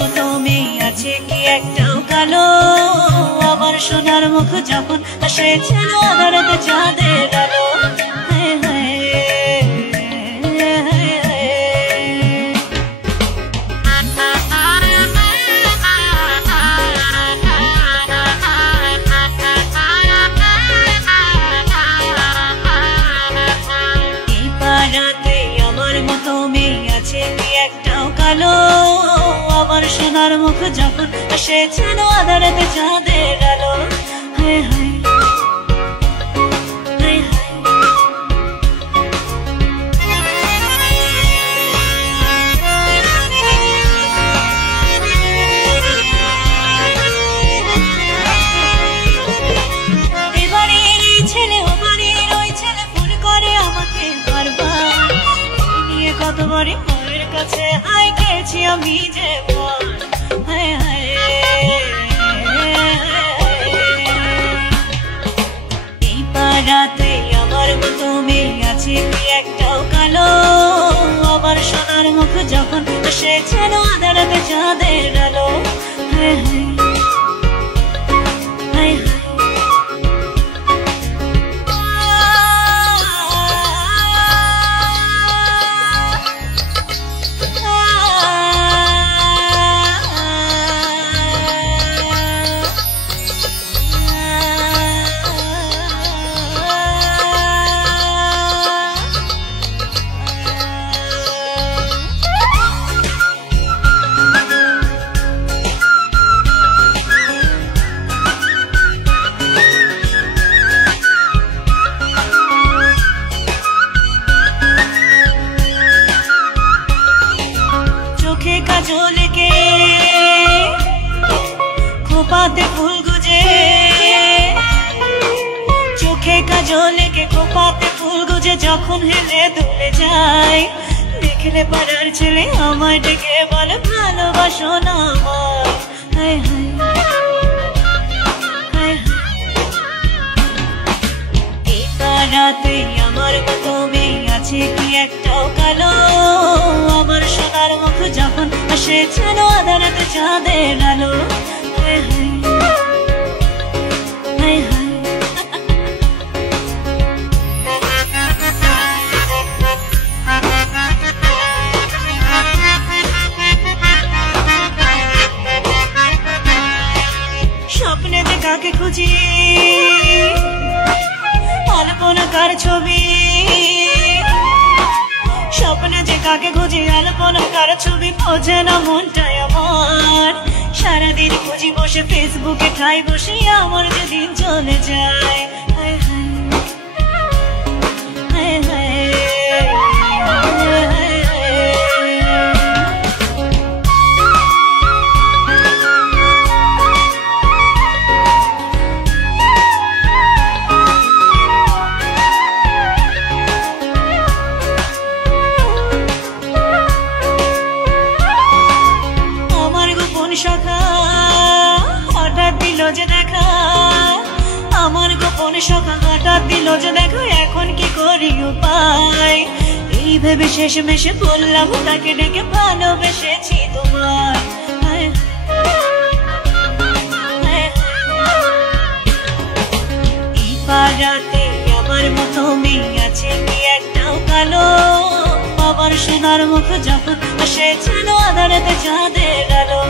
মতো মেয়ে আছে কি একটাও কালো, আমার সোনার মুখ যখন আসে ছিল আধারাতে চাঁদের আলো। এই পাড়াতে আমার মতো মেয়ে আছে কি একটাও কালো, আমার সোনার মুখ যখন আসে ছিল আধারাতে চাঁদের আলো। হায় হায় হায় হায় এবারের এই ছেলে ও বাড়ির ওই ছেলে ফোন করে আমাকে বারবার, নিয়ে কতবারই মায়ের কাছে হায় গেছি আমি যে এই পাড়াতে আমার মতো মেয়ে আছে কি একটাও কালো, আমার সোনার মুখ যখন সে ছিল আধারাতে চাঁদের আলো। হায় হায় হায় হায় কাজলকে খোপাতে ফুল গুজে, চোখে কাজলকে খোপাতে ফুল গুজে যখন হেলে দুলে যায়, দেখলে পাড়ার ছেলে আমায় ডেকে বলে ভালোবাসো না আমায়। হায় হায় হায় এই পাড়াতে আমার মতো মেয়ে আছে কি একটাও কালো, আমার সোনার মুখ যখন আসে ছিল আধারাতে চাঁদের আলো। হায় হায় হায় হায় স্বপ্নেতে কাকে খুঁজি আলপনাকার ছবি, স্বপ্নে যে কাকে খুঁজি আলপনাকার ছবি, বোঝে না মনটাই আমার, সারাদিন খুঁজি বসে ফেসবুকে ঠাই বসে আমার যে দিন চলে যায়। হায় হায় হায় হায় হঠাৎ দিল যে দেখা, আমার গোপন সখা হঠাৎ দিল যে দেখা, এখন কি করি উপায়, এই ভেবে শেষ মেশে বললাম তাকে ডেকে ভালোবেসেছি তোমার। এই পাড়াতে আমার মতো মেয়ে আছে কি একটাও কালো, আমার সোনার মুখ যখন আসে ছিল আধারাতে চাঁদের আলো।